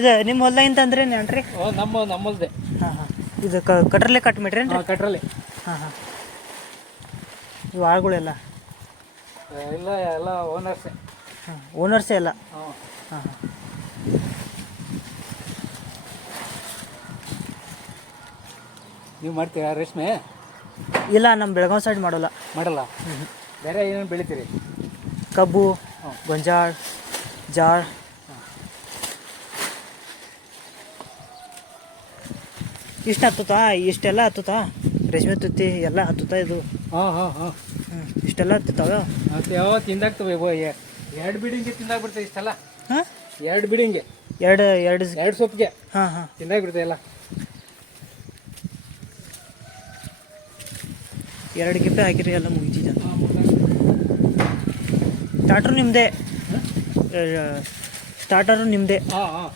ಇದು ನಿಮ್ಮ ಹೊಲ್ದಾಗಿಂತ ಅಂದ್ರೆ ಏನ್ರಿ ನಮ್ಮ ನಮ್ಮಲ್ದೆ. ಹಾಂ ಹಾಂ. ಇದು ಕ ಕಟ್ರಲ್ಲೇ ಕಟ್ ಮಾಡ್ರಿ ಹಾಂ ಕಟ್ರಲ್ಲಿ ಹಾಂ ಹಾಂ. ಇವು ಆಳುಗಳೆಲ್ಲ? ಇಲ್ಲ ಎಲ್ಲ ಓನರ್ಸ್. ಹಾಂ ಓನರ್ಸೇ ಎಲ್ಲ? ಹಾಂ. ಹಾಂ ನೀವು ಮಾಡ್ತೀರಾ ರೇಷ್ಮೆ? ಇಲ್ಲ ನಮ್ಮ ಬೆಳಗಾವಿ ಸೈಡ್ ಮಾಡೋಲ್ಲ. ಮಾಡಲ್ಲ? ಬೇರೆ ಏನೇನು ಬೆಳಿತೀರಿ? ಕಬ್ಬು. ಗೊಂಜಾಳ ಜಾಳ ಇಷ್ಟು ಹತ್ತುತ್ತಾ? ಇಷ್ಟೆಲ್ಲ ಹತ್ತುತ್ತಾ? ರೇಷ್ಮೆ ತುತ್ತಿ ಎಲ್ಲ ಹತ್ತುತ್ತಾ ಇದು? ಹಾಂ ಹಾಂ ಹಾಂ. ಇಷ್ಟೆಲ್ಲ ಹತ್ತುತ್ತಾವ? ಮತ್ತೆ ಯಾವ ತಿಂದಾಗ್ತವೆ ಎರಡು ಬಿಡಿಂಗೆ ತಿಂದಾಗ್ಬಿಡ್ತವೆ ಇಷ್ಟೆಲ್ಲ? ಹಾಂ? ಎರಡು ಬಿಡಿಂಗೆ. ಎರಡು ಎರಡು ಎರಡು ಸೊಪ್ಪಿಗೆ. ಹಾಂ ಹಾಂ. ತಿಂದಾಗ್ಬಿಡ್ತವೆ ಎಲ್ಲ. ಎರಡು ಗಿಪ್ಪೆ ಹಾಕಿರಿ ಎಲ್ಲ ಮುಗಿತಿದ್ದ ಸ್ಟಾರ್ಟರ್ ನಿಮ್ಮದೇ ಸ್ಟಾರ್ಟರು ನಿಮ್ಮದೇ ಹಾಂ ಹಾಂ.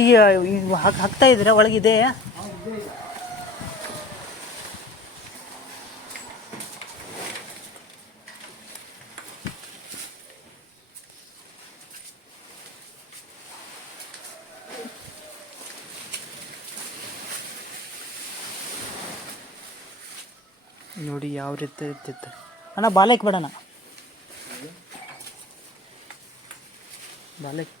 ಈಗ ಈಗ ಹಾಕ್ ಹಾಕ್ತಾ ಇದ್ದೀರಾ? ಒಳಗಿದೆ? ನೋಡಿ ಯಾವ ರೀತಿ ಇರ್ತಿತ್ತು ಅಣ್ಣ ಬಾಲಕ್ ಬೇಡಣ್ಣ. ಬಾಲಕ್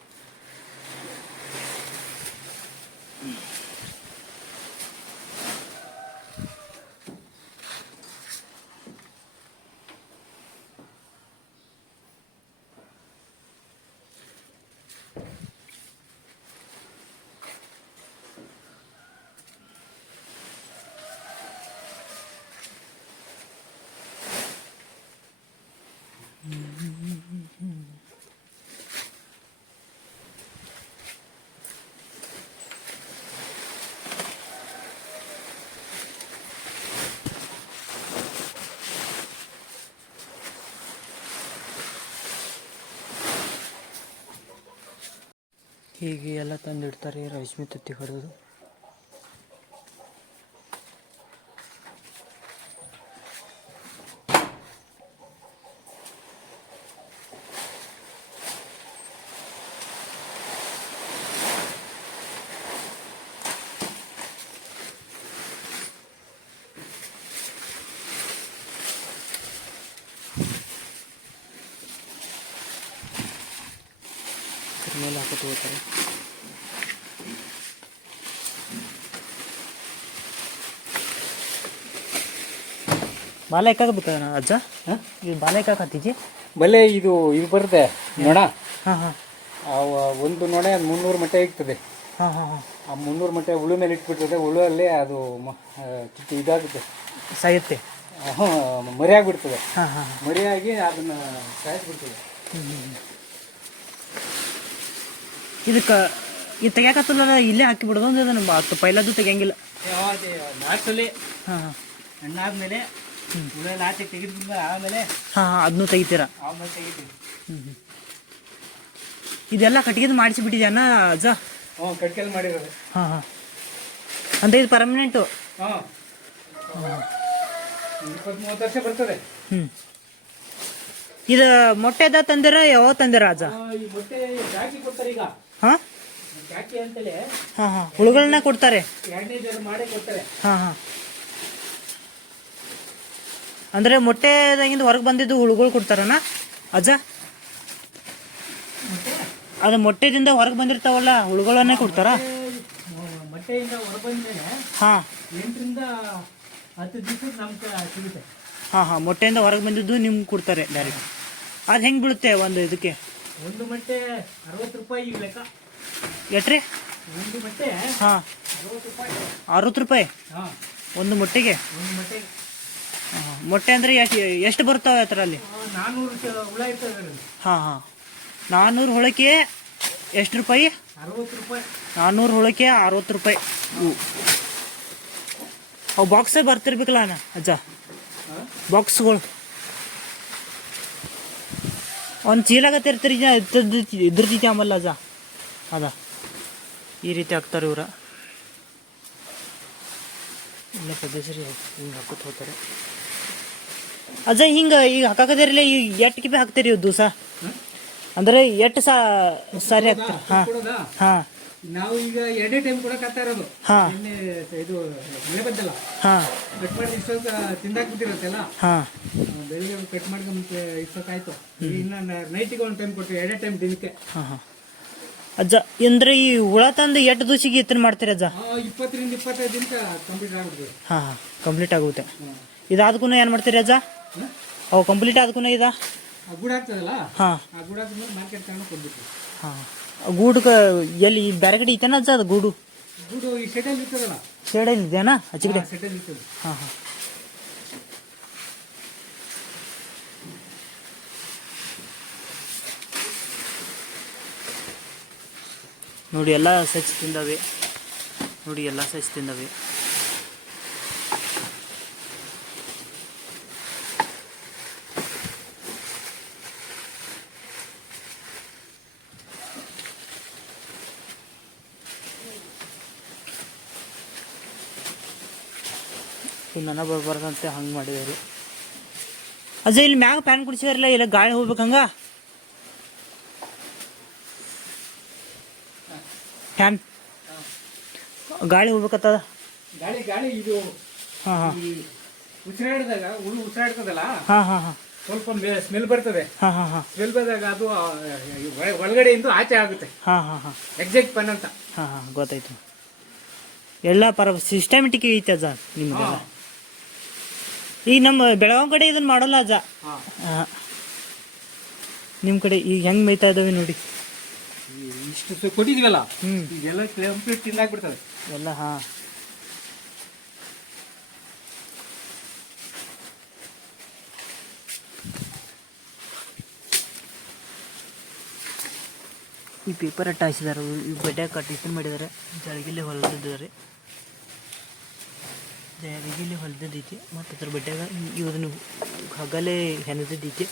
ಹೀಗೆ ಎಲ್ಲ ತಂದಿಡ್ತಾರೆ ರೇಷ್ಮೆ ತತ್ತಿ ಹೊಡೆದು. ಮೇಲೆ ಹಾಕೋದು ಹೋಗ್ತಾರೆ ಬಾಲೆ ಬೇಕಾಗಬೇಕಣ್ಣ ಅಜ್ಜ? ಹಾಂ? ಇದು ಬಾಲ ಹಾಕತ್ತೀಜಿ ಬಲೆ ಇದು ಇದು ಬರುತ್ತೆ ನೋಡ ಹಾಂ ಹಾಂ. ಒಂದು ನೊಣ ಮುನ್ನೂರು ಮಟ್ಟ ಇರ್ತದೆ. ಹಾಂ ಹಾಂ ಹಾಂ. ಆ ಮುನ್ನೂರು ಮಟ್ಟ ಉಳು ಮೇಲೆ ಇಟ್ಬಿಟ್ಟಿರ್ತದೆ ಉಳುವಲ್ಲಿ ಅದು ಚುಟ್ಟು ಇದಾಗುತ್ತೆ. ಸಾಯುತ್ತೆ. ಹಾಂ ಮರಿಯಾಗ್ಬಿಡ್ತದೆ. ಹಾಂ ಹಾಂ ಮರಿಯಾಗಿ ಅದನ್ನ ಸಾಯಿಸ್ಬಿಡ್ತದೆ. ಇದಕ್ಕೆ ಇದು ತೆಗ್ಯಾಕತ್ತಲ್ಲ ಇಲ್ಲೇ ಹಾಕಿ ಬಿಡೋದು ಅಂದ್ರೆ ಅದನ್ನು ಬಾ- ಪೈಲದ್ದು ತೆಗಿಯಂಗಿಲ್ಲ. ನಾಲ್ಕಲ್ಲಿ ಹಾಂ ಹಾಂ. ಹಣ್ಣಾದ್ಮೇಲೆ ಆದಮೇಲೆ ಆಚೆ ಆಮೇಲೆ ಹಾಂ ಹಾಂ ಅದನ್ನು ತೆಗಿತೀರ? ಆಮೇಲೆ ತೆಗಿತೀವಿ. ಹ್ಞೂ ಇದೆಲ್ಲ ಕಟ್ಟಿಗೆದು ಮಾಡಿಸಿಬಿಟ್ಟಿದ್ಯಾನ ಅಜ್ಜ? ಹ್ಞೂ ಮಾಡಿರೋದು. ಹಾಂ ಹಾಂ. ಅಂತ ಇದು ಪರ್ಮನೆಂಟು ಹಾಂ ಇಪ್ಪತ್ತು ಮೂವತ್ತು ವರ್ಷ ಬರ್ತದೆ. ಹ್ಞೂ ಇದು ಮೊಟ್ಟೆದ ತಂದಿರ ಯಾವ ತಂದಿರ ಅಜ್ಜ? ಈ ಮೊಟ್ಟೆ ಜಾಕಿ ಕೊಡ್ತಾರೆ ಈಗ. ಹಾಂ? ಹಾಂ ಹಾಂ. ಹುಳುಗಳನ್ನ ಕೊಡ್ತಾರೆ. ಹಾಂ ಹಾಂ. ಅಂದರೆ ಮೊಟ್ಟೆದಾಗಿಂದ ಹೊರಗೆ ಬಂದಿದ್ದು ಹುಳುಗಳು ಕೊಡ್ತಾರಣ್ಣ ಅಜ್ಜ? ಅದು ಮೊಟ್ಟೆದಿಂದ ಹೊರಗೆ ಬಂದಿರ್ತಾವಲ್ಲ ಹುಳುಗಳನ್ನೇ ಕೊಡ್ತಾರಾ? ಹಾಂ. ಹಾಂ ಮೊಟ್ಟೆಯಿಂದ ಹೊರಗೆ ಬಂದಿದ್ದು ನಿಮ್ಗೆ ಕೊಡ್ತಾರೆ ಡೈರೆಕ್ಟ್ ಅದು ಹೆಂಗೆ ಬೀಳುತ್ತೆ ಒಂದು ಇದಕ್ಕೆ? ಒಂದು ಮೊಟ್ಟೆ ಅರವತ್ತು ರೂಪಾಯಿ ಈಗ ಲೆಕ್ಕ ಎಟ್ರಿ ಒಂದು ಮೊಟ್ಟೆ ಹಾಂ. ಅರವತ್ತು ರೂಪಾಯಿ. ಅರವತ್ತು ರೂಪಾಯಿ? ಹಾಂ. ಒಂದು ಮೊಟ್ಟೆಗೆ? ಒಂದು ಮೊಟ್ಟೆ. ಹಾಂ ಮೊಟ್ಟೆ ಅಂದರೆ ಎಷ್ಟು ಎಷ್ಟು ಬರ್ತಾವೆ ಆ ಥರ ಅಲ್ಲಿ? ನಾನ್ನೂರು ಹುಳ ಇರ್ತದೆ ಅದರಲ್ಲಿ. ಹಾಂ ಹಾಂ. ನಾನ್ನೂರು ಹುಳಕ್ಕೆ ಎಷ್ಟು ರೂಪಾಯಿ? ಅರವತ್ತು ರೂಪಾಯಿ. ನಾನ್ನೂರು ಹುಳಕ್ಕೆ ಅರವತ್ತು ರೂಪಾಯಿ. ಅವು ಬಾಕ್ಸೇ ಬರ್ತಿರ್ಬೇಕಲ್ಲ ಅಣ್ಣ ಅಜ್ಜ? ಹಾಂ ಬಾಕ್ಸ್ಗಳು ಒಂದು ಚೀಲಾಗತ್ತಿರ್ತೀರಿ ಇದ್ರ ಜೊತೆ ಆಮಲ್ಲ ಅಜ್ಜ. ಅದ. ಈ ರೀತಿ ಹಾಕ್ತಾರೆ ಇವ್ರ. ಇಲ್ಲ ಪ್ರದೇಶರಿ ಹಿಂಗೆ ಹಾಕೋತ ಹೋಗ್ತಾರೆ. ಅಜ್ಜ ಹಿಂಗೆ ಈಗ ಹಾಕಾಕದಿರಲಿಲ್ಲ ಈಗ ಎಟ್ಟು ಕಿಪಿ ಹಾಕ್ತೀರಿ ಇವ್ ದಿವಸ? ಅಂದ್ರೆ ಎಟ್ಟು ಸಾ ಸಾರಿ ಹಾಕ್ತಾರೆ? ಹಾಂ. ಹಾಂ. ನಾವು ಈಗ ಎರಡೇ ಟೈಮ್ ಕೊಡಕ್ಕಾಗ್ತಾ ಇರೋದು. ಹಾ. ನಿನ್ನೆ ಇದು ಮಳೆ ಬಂದಲ್ಲ ಹಾಂ. ಕಟ್ ಮಾಡಿ ಇಷ್ಟೊತ್ತು ತಿಂದಾಕ್ಬಿಟ್ಟಿರತ್ತಲ್ಲ? ಹಾಂ. ಬೆಳಿಗ್ಗೆ ಕಟ್ ಮಾಡ್ಕೊಂಡ್ ಇಷ್ಟೊತ್ತಾಯ್ತು. ಇನ್ನ ನೈಟಿಗೆ ಒಂದು ಟೈಮ್ ಕೊಟ್ಟು ಎರಡೇ ಟೈಮ್ ದಿನಕ್ಕೆ. ಅಜ್ಜ ಅಂದ್ರೆ ಈ ಹುಳ ತಂದು ಎಷ್ಟು ದಿವಸಿಗೆ ಎತ್ತನ ಮಾಡ್ತೀರಿ ಅಜ್ಜ? ಇಪ್ಪತ್ತರಿಂದ ಇಪ್ಪತ್ತೈದು ದಿನಕ್ಕೆ ಕಂಪ್ಲೀಟ್ ಆಗುತ್ತೆ ಹಾಂ ಹಾಂ. ಕಂಪ್ಲೀಟ್ ಆಗುತ್ತೆ. ಇದಾದ್ಕೂ ಏನು ಮಾಡ್ತೀರಿ ಅಜ್ಜ? ಅವು ಕಂಪ್ಲೀಟ್ ಆದ್ಕೂ ಇದ? ಗೂಡು ಆಗ್ತದಲ್ಲ ಹಾಂ. ಆ ಗೂಡು ಹಾಕಿದ್ಮೇಲೆ ಮಾರ್ಕೆಟ್ ತಗೊಂಡು ಕೊಡ್ಬಿಟ್ಟು ಹಾಂ. ಗೂಡ್ಗೆ ಎಲ್ಲಿ ಬೇರೆ ಕಡೆ ಐತೇನ ಅಜ್ಜ ಅದು ಗೂಡು? ಗೂಡು ಈ ಸೆಟಲ್ ಇರ್ತದಲ್ಲ? ಶೇಡಲ್ಲಿ ಇದೆಯಾ ಆಚೆ ಕಡೆ ಇರ್ತದೆ. ಹಾಂ ಹಾಂ. ನೋಡಿ ಎಲ್ಲ ಸಚ್ ತಿಂದವೆ. ನೋಡಿ ಎಲ್ಲ ಸಚ್ ತಿಂದವೆ. ನನ್ನ ಬರ್ಬಾರ್ದಂತೆ ಹಂಗೆ ಮಾಡಿದ್ದಾರೆ. ಅಜ್ಜ ಇಲ್ಲಿ ಮ್ಯಾಗ ಪ್ಯಾನ್ ಕುಡಿಸಿದಾರಲ್ಲ ಇಲ್ಲ ಗಾಳಿ ಹೋಗ್ಬೇಕು ಹಂಗ ಫ್ಯಾನ್ ಗಾಳಿ ಹೋಗ್ಬೇಕತ್ತದ? ಗಾಳಿ ಗಾಳಿ ಇದು ಹಾಂ ಹಾಂ. ಈ ಉಸಿರಾಡಿದಾಗ ಹುಳು ಉಸಿರಾಡ್ತದಲ್ಲ? ಹಾಂ ಹಾಂ ಹಾಂ. ಸ್ವಲ್ಪ ಸ್ಮೆಲ್ ಬರ್ತದೆ. ಹಾಂ ಹಾಂ ಹಾಂ. ಸ್ಮೆಲ್ ಬಂದಾಗ ಅದು ಒಳಗಡೆಯಿಂದ ಆಚೆ ಆಗುತ್ತೆ. ಹಾಂ ಹಾಂ ಹಾಂ. ಎಕ್ಸಾಕ್ಟ್ ಪನ್ ಅಂತ. ಹಾಂ ಹಾಂ ಗೊತ್ತಾಯ್ತು. ಎಲ್ಲ ಪರ ಸಿಸ್ಟಮೆಟಿಕ್ ಐತೆ ಅಜ್ಜ ನಿಮ್ದೆಲ್ಲ. ಈಗ ನಮ್ಮ ಬೆಳಗಾವ್ ಕಡೆ ಇದನ್ನ ಮಾಡಲ್ಲ ಅಜ್ಜ. ನಿಮ್ಮ ಕಡೆ ಈಗ ಹೆಂಗ್ ಮೇಯ್ತಾ ಇದ್ದಾವೆ ನೋಡಿ. ಈ- ಇಷ್ಟು ಕೊಟ್ಟಿದೀವಲ್ಲ ಇದೆಲ್ಲ ಕಂಪ್ಲೀಟ್ ತಿನ್ನಾಕ್ಬಿಡ್ತದೆ ಎಲ್ಲ ಹಾ. ಈ ಪೇಪರ್ ಅಟ್ಟ ಹಾಸಿದಾರೆ ಈ ಬಡ್ಡೆ ಕಟ್ ಇದನ್ನ ಮಾಡಿದ್ದಾರೆ ಜಳಗಿಲ್ಲಿ ಹೊಲಿದಿದ್ದಾರೆ ಜಳಗಿಲ್ಲಿ ಹೊಲಿದೈತಿ ಮತ್ತು ಅದ್ರ ಬಡ್ಡ್ಯಾಗ ಇವ್ರನ್ನ ಹಗಲೇ ಹೆಣದಿದ್ದೈತಿ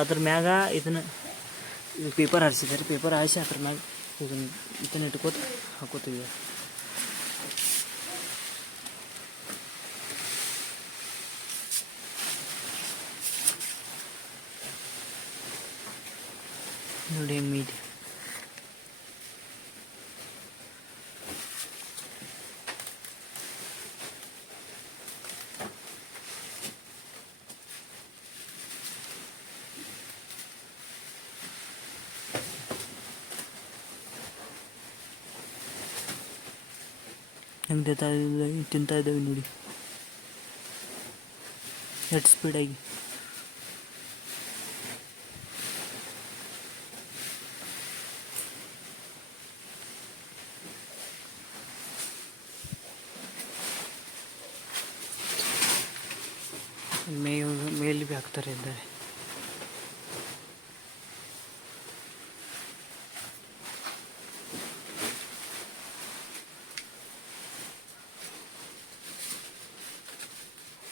ಅದ್ರ ಮ್ಯಾಗ ಇದನ್ನು ಪೇಪರ್ ಹಾರಿಸಿದ್ದಾರೆ ಪೇಪರ್ ಹಾರಿಸಿ ಅದ್ರ ಮ್ಯಾಗ ಇದನ್ನು ಇದನ್ನ ಇಟ್ಕೋತ ಹಾಕೋತೀವಿ. ನೋಡಿ ಹೆಂಗೆ ಮೀಡಿ ಹೆಂಗೆ ತಿಂತಾ ಇದ್ದಾವೆ ನೋಡಿ. ಎಷ್ಟು ಸ್ಪೀಡಾಗಿ ಮೇವು ಮೇಲೆ ಬಿ ಹಾಕ್ತಾರೆ ಇದ್ದಾರೆ.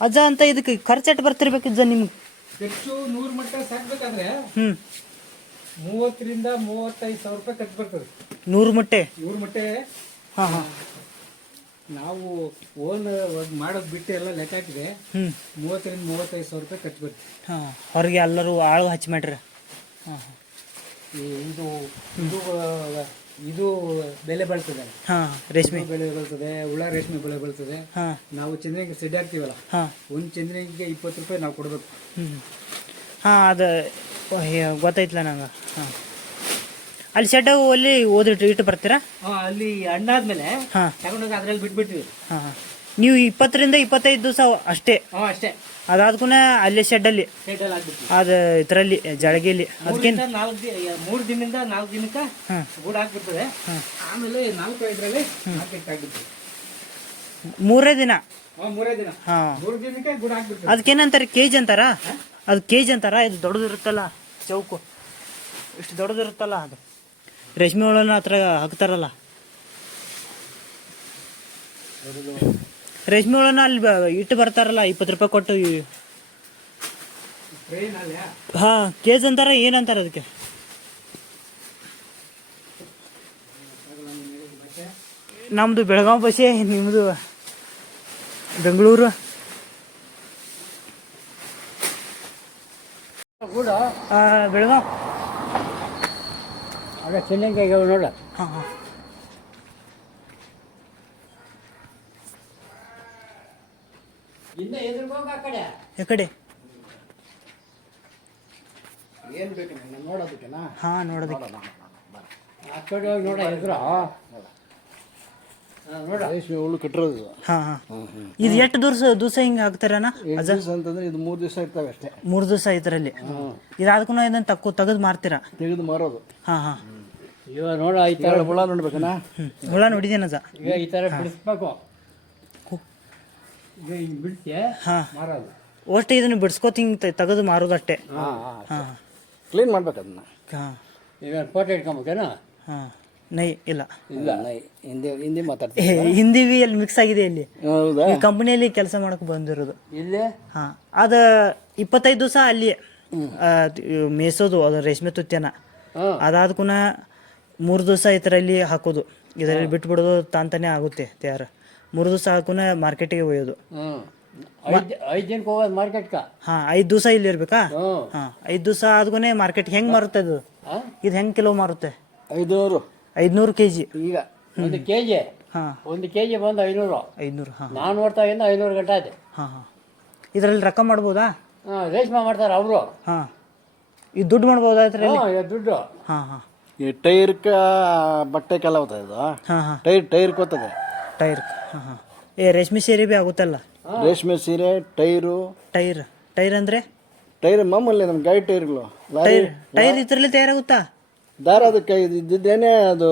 ಅಜ್ಜ ಅಂತ ಇದಕ್ಕೆ ಖರ್ಚೆಟ್ ಬರ್ತಿರ್ಬೇಕಿಜ್ಜ ನಿಮ್ಗೆ. ಹೆಚ್ಚು ನೂರು ಮಟ್ಟ ಸಾಕ್ಬೇಕಂದ್ರೆ ಹ್ಞೂ ಮೂವತ್ತರಿಂದ ಮೂವತ್ತೈದು ಸಾವಿರ ರೂಪಾಯಿ ಖರ್ಚು ಬರ್ತದೆ. ನೂರು ಮಟ್ಟೆ. ನೂರು ಮಟ್ಟೆ ಹಾಂ ಹಾಂ. ನಾವು ಓನ್ ಮಾಡೋದು ಬಿಟ್ಟು ಎಲ್ಲ ಲೆಕ್ಕ ಹಾಕಿದೆ ಹ್ಞೂ ಮೂವತ್ತರಿಂದ ಮೂವತ್ತೈದು ಸಾವಿರ ರೂಪಾಯಿ ಖರ್ಚು ಬರ್ತದೆ. ಹಾಂ ಹೊರಗೆ ಎಲ್ಲರೂ ಆಳು ಹಚ್ಚಿ ಮಾಡ್ರಿ. ಹಾಂ ಹಾಂ. ಇದು ಇದು ಇದು ಬೆಲೆ ಬಾಳ್ತದೆ. ಹಾಂ ರೇಷ್ಮೆ. ಬೆಳೆ ಬೆಲೆ ಉಳ್ಳ ಹುಳ ರೇಷ್ಮೆ ಬೆಳೆ ಬರ್ತದೆ ಹಾಂ. ನಾವು ಚಂದ್ರನಿಗೆ ಸೆಡ್ ಹಾಕ್ತೀವಲ್ಲ ಹಾಂ. ಒಂದು ಚಂದ್ರನಿಗೆ ಇಪ್ಪತ್ತು ರೂಪಾಯಿ ನಾವು ಕೊಡಬೇಕು. ಹ್ಞೂ ಹಾಂ ಅದು ಗೊತ್ತಾಯ್ತಲ್ಲ ನಂಗೆ. ಹಾಂ. ಅಲ್ಲಿ ಸೆಡ್ ಅಲ್ಲಿ ಓದಿಟ್ಟು ಇಟ್ಟು ಬರ್ತೀರಾ? ಹಾಂ ಅಲ್ಲಿ ಹಣ್ಣಾದ್ಮೇಲೆ ಹಾಂ. ತಗೊಂಡೋಗಿ ಅದ್ರಲ್ಲಿ ಬಿಟ್ಬಿಡ್ತೀವಿ ಹಾಂ ಹಾಂ. ನೀವು ಇಪ್ಪತ್ತರಿಂದ ಇಪ್ಪತ್ತೈದು ದಿವಸ ಅಷ್ಟೇ. ಅಷ್ಟೇ. ಅದಾದ್ಕೂನ ಅಲ್ಲೇ ಶೆಡ್ ಅಲ್ಲಿ. ಅದ ಇದರಲ್ಲಿ ಜಳಗಿಲಿ. ಅದಕ್ಕೇನು ಮೂರು ದಿನದಿಂದ ನಾಲ್ಕು ದಿನಕ್ಕೆ ಗೂಡು ಹಾಕ್ಬಿಡ್ತದೆ ಆಮೇಲೆ ನಾಲ್ಕು ಐದರಲ್ಲಿ ಮೂರೇ ದಿನ. ಹಾ ಮೂರೇ ದಿನ. ಹಾಂ. ಮೂರು ದಿನಕ್ಕೆ ಗೂಡು ಹಾಕ್ಬಿಡ್ತೀವಿ ಅದಕ್ಕೇನಂತಾರೆ ಕೆ ಜಿ ಅಂತಾರ ಅದು ಕೇಜ್ ಅಂತಾರ? ಇದು ದೊಡ್ಡದಿರುತ್ತಲ್ಲ ಚೌಕು. ಇಷ್ಟು ದೊಡ್ಡದಿರುತ್ತಲ್ಲ ಅದು. ರೇಷ್ಮೆ ಹುಳನ ಹತ್ರ ಹಾಕ್ತಾರಲ್ಲ. ರೇಷ್ಮೆ ಹುಳನ ಅಲ್ಲಿ ಇಟ್ಟು ಬರ್ತಾರಲ್ಲ ಇಪ್ಪತ್ತು ರೂಪಾಯಿ ಕೊಟ್ಟು. ಹಾ ಕೇಜ್ ಅಂತಾರ ಏನಂತಾರ ಅದಕ್ಕೆ? ನಮ್ದು ಬೆಳಗಾವಿ ಬಸೆ ನಿಮ್ಮದು ಬೆಂಗಳೂರು. ಬೆಳಗಾವ್ ಆಗ ಚೆನ್ನಂಗೆ ನೋಡ. ಹಾಂ ಹಾಂ. ಎದುರ್ಗೋಗ ಆ ಕಡೆ? ಈ ಕಡೆ. ಏನು ಬೇಕು ನೋಡೋದಕ್ಕೆನಾ? ಹಾಂ ನೋಡೋದಕ್ಕೆ. ಆ ಕಡೆ ಹೋಗಿ ನೋಡ ಎದುರು ನೋಡ. ರೇಷ್ಮೆ ಹುಳು ಕಟ್ಟಿರೋದು ಹಾಂ ಹಾಂ. ಇದು ಎಷ್ಟು ದಿವಸ ದಿವಸ ಹಿಂಗೆ ಹಾಕ್ತಾರಣ್ಣ? ಎರಡು ದಿವಸ ಅಂತಂದ್ರೆ ಇದು ಮೂರು ದಿವಸ ಇರ್ತವೆ ಅಷ್ಟೇ. ಮೂರು ದಿವಸ ಇದರಲ್ಲಿ. ಇದಾದಕ್ಕೂ ಇದನ್ನು ತಕ್ಕು ತೆಗೆದು ಮಾರ್ತೀರಾ? ತೆಗೆದು ಮಾರೋದು. ಹಾಂ ಹಾಂ. ಇವಾಗ ನೋಡ ಈ ಥರ ಎರಡು ಹುಳ ನೋಡ್ಬೇಕನ ಹ್ಞೂ ಹುಳ ನೋಡಿದ್ದೇನೆ ಅಜ್ಜ ಈಗ ಈ ಥರ ಬಿಡಿಸ್ಬೇಕು. ಹಾಂ. ಇದನ್ನ ಒಟ್ಟು ಇದನ್ನು ಬಿಡ್ಸ್ಕೋತ ಹಿಂಗೆ ತೆಗೆದು ಮಾರೋದಷ್ಟೇ. ಹಾಂ ಕ್ಲೀನ್ ಮಾಡ್ಬೇಕು ಅದನ್ನ. ಹಾಂ. ಫೋಟೋ ಇಟ್ಕೊಬೇಕೇನಾ? ಹಾಂ. ನೈ ಇಲ್ಲ. ಇಲ್ಲ ಹಿಂದಿ ಹಿಂದಿ ಮಾತಾಡ್ತೀನಿ ಹಿಂದಿ ಬಿ ಅಲ್ಲಿ ಮಿಕ್ಸ್ ಆಗಿದೆ ಇಲ್ಲಿ. ಹೌದಾ? ಈ ಕಂಪ್ನಿಯಲ್ಲಿ ಕೆಲಸ ಮಾಡಕ್ಕೆ ಬಂದಿರೋದು. ಇಲ್ಲೇ ಹಾಂ. ಅದು ಇಪ್ಪತ್ತೈದು ದಿವಸ ಅಲ್ಲಿ ಮೇಸೋದು ಅದು ರೇಷ್ಮೆ ತುತ್ತೇನ ಅದಾದ ಕುನ ಮೂರು ದಿವಸ ಇದರಲ್ಲಿ ಹಾಕೋದು. ಇದರಲ್ಲಿ ಬಿಟ್ಬಿಡೋದು ತಾಂತಾನೆ ಆಗುತ್ತೆ ತಯಾರು. ಮೂರು ದಿವಸ ಹಾಕುನ ಮಾರ್ಕೆಟಿಗೆ ಒಯ್ಯೋದು. ಹ್ಞೂ ಐದು ಐದು ದಿನಕ್ಕೆ ಹೋಗೋದು ಮಾರ್ಕೆಟ್ಗೆ ಹಾಂ ಐದು ದಿವಸ ಇಲ್ಲಿ ಇರ್ಬೇಕಾ? ಹ್ಞೂ ಹಾಂ ಐದು ದಿವಸ ಆದ್ಕೂನೆ ಮಾರ್ಕೆಟ್ ಹೆಂಗ್ ಮಾರುತ್ತೆ ಅದು ಇದು ಹೆಂಗ್ ಕಿಲೋ ಮಾರುತ್ತೆ? ಐದುನೂರು. ಐದುನೂರು ಕೆ ಜಿ ಈಗ ಒಂದು ಕೆ ಜಿ ಹಾಂ. ಒಂದು ಕೆ ಜಿ ಬಂದು ಐನೂರು ಐದುನೂರು ಹಾಂ. ನಾನು ಇದ್ದ ಐನೂರು ಗಂಟೆ ಇದೆ ಹಾಂ ಹಾಂ. ಇದರಲ್ಲಿ ರೊಕ್ಕ ಮಾಡ್ಬೋದಾ? ಹಾಂ ರೇಷ್ಮೆ ಮಾಡ್ತಾರೆ ಅವರು. ಹಾಂ. ಇದು ದುಡ್ಡು ಮಾಡ್ಬೋದಾ ಇದರಲ್ಲಿ? ಹಾಂ ದುಡ್ಡು. ಹಾಂ ಹಾಂ. ಈ ಟೈರ್ಕ ಬಟ್ಟೆ ಕೆಲವು ಹೋಗ್ತದೆ ಇದು ಟೈರ್ ಟೈರ್ ಕೋತದೆ. ಟೈರ್ ಹಾಂ ಹಾಂ. ಏ ರೇಷ್ಮೆ ಸೀರೆ ಭೀ ಆಗುತ್ತಲ್ಲ? ರೇಷ್ಮೆ ಸೀರೆ ಟೈರು. ಟೈರ್. ಟೈರ್ ಅಂದರೆ? ಟೈರ್ ಮಾಮೂಲಿ ನಮ್ಮ ಗಾಡಿ ಟೈರ್ಗಳು. Lorry tyre. ಇದ್ರಲ್ಲಿ ಇದರಲ್ಲಿ ತಯಾರಾಗುತ್ತಾ ದಾರ ಅದಕ್ಕೆ ಇದು ಇದ್ದಿದ್ದೇನೆ ಅದು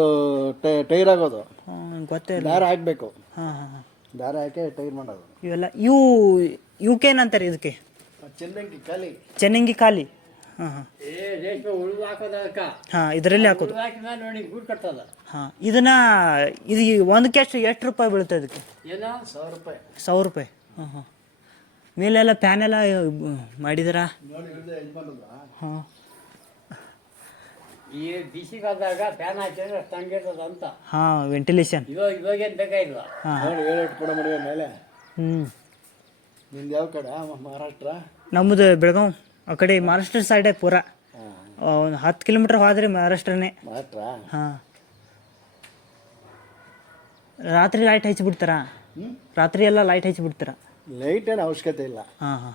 ಟೈ- ಟೈರ್ ಆಗೋದು. ಹ್ಮ್, ಗೊತ್ತೇ ಇಲ್ಲ. ದಾರ ಹಾಕ್ಬೇಕು. ಹಾಂ ಹಾಂ ಹಾಂ. ದಾರ ಹಾಕಿ ಟೈರ್ ಮಾಡೋದು. ಇವೆಲ್ಲ ಇವು ಇವಕ್ಕೇನಂತಾರೆ ಇದಕ್ಕೆ? ಚೆನ್ನಂಗಿ ಖಾಲಿ. ಚೆನ್ನಂಗಿ ಖಾಲಿ. ಹಾಂ ಇದರಲ್ಲಿ ಹಾಕೋದು. ಹಾಂ ಇದನ್ನ ಇದು ಒಂದಕ್ಕೆ ಎಷ್ಟು ಎಷ್ಟು ರೂಪಾಯಿ ಬೀಳುತ್ತೆ ಅದಕ್ಕೆ ಏನೋ ಸಾವಿರ ರೂಪಾಯಿ. ಸಾವಿರ ರೂಪಾಯಿ. ಹಾಂ ಹಾಂ. ಮೇಲೆಲ್ಲ ಫ್ಯಾನ್ ಎಲ್ಲ ಮಾಡಿದಾರಾ? ಹಾಂ. ಈ ಬಿಸಿಗಾದಾಗ ಫ್ಯಾನ್ ಹಾಕಿದ್ರೆ ಅಷ್ಟು ಹಂಗಿರ್ತದೆ ಅಂತ. ಹಾಂ ವೆಂಟಿಲೇಷನ್ ಇವಾಗ ಬೇಕಾಗಿಲ್ಲ ಹಾಂ. ನೋಡಿ ಏಳು ಕೊಡ ಮೇಲೆ. ಹ್ಞೂ ನಿಮ್ದು ಯಾವ ಕಡೆ? ಮಹಾರಾಷ್ಟ್ರ? ನಮ್ಮದು ಬೆಳಗಾವ್. ಆ ಕಡೆ ಮಹಾರಾಷ್ಟ್ರ ಸೈಡೇ ಪೂರ. ಒಂದು ಹತ್ತು ಕಿಲೋಮೀಟ್ರ್ ಹೋದ್ರಿ ಮಹಾರಾಷ್ಟ್ರನೇ. ಮಹಾರಾಷ್ಟ್ರ? ಹಾಂ. ರಾತ್ರಿ ಲೈಟ್ ಹಚ್ಚಿಬಿಡ್ತಾರಾ ರಾತ್ರಿ ಎಲ್ಲ ಲೈಟ್ ಹಚ್ಚಿಬಿಡ್ತಾರಾ ಲೈಟ್ ಏನು ಅವಶ್ಯಕತೆ ಇಲ್ಲ. ಹಾಂ ಹಾಂ.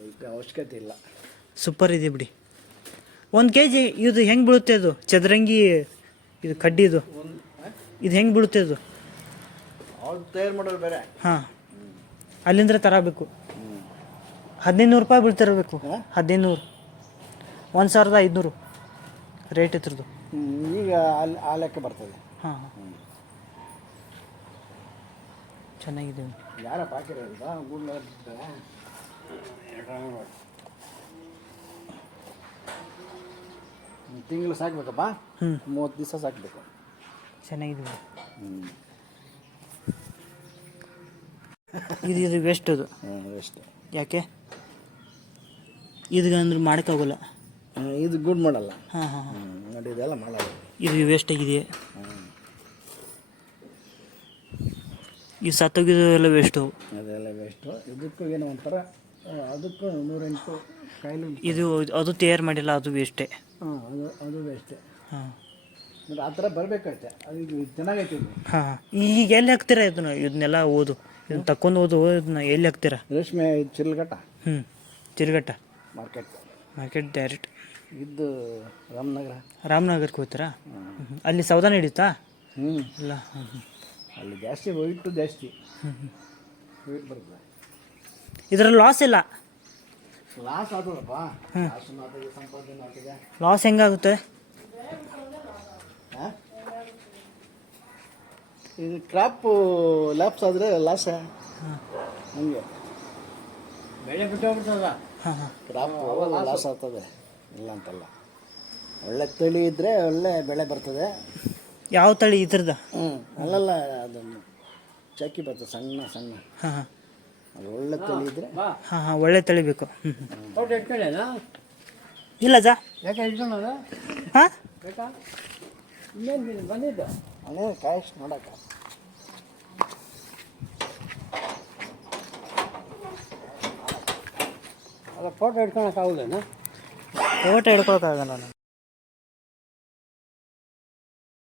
ಲೈಟ್ ಅವಶ್ಯಕತೆ ಇಲ್ಲ. ಸೂಪರ್ ಇದೆ ಬಿಡಿ. ಒಂದು ಕೆ ಜಿ ಇದು ಹೆಂಗೆ ಬೀಳುತ್ತೆ ಅದು? ಚದರಂಗಿ ಇದು ಕಡ್ಡಿ ಇದು? ಇದು ಹೆಂಗೆ ಬೀಳುತ್ತೆ ಅದು? ಅವ್ರು ತಯಾರು ಮಾಡೋರು ಬೇರೆ. ಹಾಂ. ಅಲ್ಲಿಂದ್ರೆ ತರಬೇಕು. ಹದಿನೈದು ನೂರು ರೂಪಾಯಿ ಬೀಳ್ತಿರಬೇಕು? ಹದಿನೈದು ನೂರು. ಒಂದು ಸಾವಿರದ ಐದುನೂರು ರೇಟ್ ಇದ್ರದ್ದು. ಈಗ ಅಲ್ಲಿ ಆ ಲೆಕ್ಕ ಬರ್ತದೆ. ಹಾಂ ಹಾಂ. ಚೆನ್ನಾಗಿದೆ ಯಾರಪ್ಪ ಹಾಕಿರೋದು? ಗೂಡ್ಲ ತಿಂಗಳು ಸಾಕ್ಬೇಕಪ್ಪ. ಹ್ಞೂ ಮೂವತ್ತು ದಿವಸ ಸಾಕಬೇಕು. ಚೆನ್ನಾಗಿದೆ ಹ್ಞೂ ಇದು ಇದು ವೆಸ್ಟ್ ಅದು. ಹ್ಞೂ ವೇಸ್ಟ್. ಯಾಕೆ? ಇದು ಅಂದ್ರೆ ಮಾಡೋಕ್ಕಾಗಲ್ಲ ಇದು ಗುಡ್ ಮಾಡಲ್ಲ ಹಾಂ ಹಾಂ ಹಾಂ. ನೋಡಿ ಇದೆಲ್ಲ ಮಾಡಲ್ಲ. ಇದು ವೇಸ್ಟ್ ಆಗಿದೆ. ಈ ಸತ್ತೋಗಿದ್ದು ಎಲ್ಲ ವೇಸ್ಟು ಅದೆಲ್ಲ ವೇಸ್ಟು ಇದಕ್ಕೂ ಏನೋ ಒಂಥರ ಅದಕ್ಕೂ ನೂರೆಂಟು ಕಾಯಿಲೆ ಇದು ಅದು ತಯಾರು ಮಾಡಿಲ್ಲ ಅದು ವೇಸ್ಟೇ ಹಾಂ ಅದು ಅದು ವೇಸ್ಟೇ ಹಾಂ. ಆ ಥರ ಬರಬೇಕಷ್ಟೆ ಅದು ಇದು ಚೆನ್ನಾಗೈತೆ ಇದು. ಹಾಂ ಈಗ ಎಲ್ಲಿ ಹಾಕ್ತೀರಾ ಇದನ್ನ? ಇದನ್ನೆಲ್ಲ ಓದು. ಇದನ್ನ ತಕೊಂಡು ಓದು ಇದನ್ನ ಎಲ್ಲಿ ಹಾಕ್ತೀರಾ? ರೇಷ್ಮೆ ಚಿಲ್ಗಟ್ಟ ಹ್ಞೂ ತಿರುಗಟ್ಟ ಮಾರ್ಕೆಟ್ ಮಾರ್ಕೆಟ್ ಡೈರೆಕ್ಟ್ ಇದು ರಾಮನಗರ. ರಾಮನಗರಕ್ಕೆ ಹೋಗ್ತೀರಾ? ಅಲ್ಲಿ ಸೌದಾ ನಡೀತಾ ಹ್ಞೂ ಇಲ್ಲ. ಹ್ಞೂ ಹ್ಞೂ ಅಲ್ಲಿ ಜಾಸ್ತಿ. ವೈಟು ಜಾಸ್ತಿ ವೈಟ್ ಬರ್ತದೆ ಇದರಲ್ಲಿ ಲಾಸ್ ಇಲ್ಲ? ಲಾಸ್ ಆಗ್ತದಪ್ಪ ಲಾಸ್ ಆಗ್ತದೆ ಸಂಪಾದನೆ ಆಗ್ತದೆ ಲಾಸ್ ಹೆಂಗಾಗುತ್ತೆ? ಹಾಂ ಇದು ಕ್ರಾಪು ಲ್ಯಾಪ್ಸ್ ಆದರೆ ಲಾಸ ಹಂಗೆ. ಬೆಳೆ ಬಿಟ್ಟೋಗ್ಬಿಡ್ತದ ಕ್ರಾಪು ಲಾಸ್ ಆಗ್ತದೆ. ಇಲ್ಲ ಅಂತಲ್ಲ ಒಳ್ಳೆ ತಳಿ ಇದ್ದರೆ ಒಳ್ಳೆ ಬೆಳೆ ಬರ್ತದೆ. ಯಾವ ತಳಿ ಇದ್ರದ ಹ್ಞೂ ಅಲ್ಲಲ್ಲ ಅದನ್ನು ಚಕ್ಕಿ ಬರ್ತದೆ ಸಣ್ಣ ಸಣ್ಣ. ಹಾಂ ಹಾಂ. ಅದು ಒಳ್ಳೆ ತಳಿ ಇದ್ದರೆ ಬಾ. ಹಾಂ ಹಾಂ ಒಳ್ಳೆ ತಳಿ ಬೇಕು. ಹ್ಞೂ ಇಲ್ಲ ಜಾ. ಯಾಕೆ ಹಾಂ? ಬೇಕಾ? ಇನ್ನೇನು ಬಂದಿದ್ದು? ಅಲ್ಲೇ ಕಾಯಿಸ್ ನೋಡಕ್ಕ. ಫೋಟೋ ಹಿಡ್ಕೊಳಕ್ಕಾಗಲ್ಲೇನಾ ಫೋಟೋ ಹಿಡ್ಕೊಳಕ್ಕಾಗಲ್ಲ ನಾನು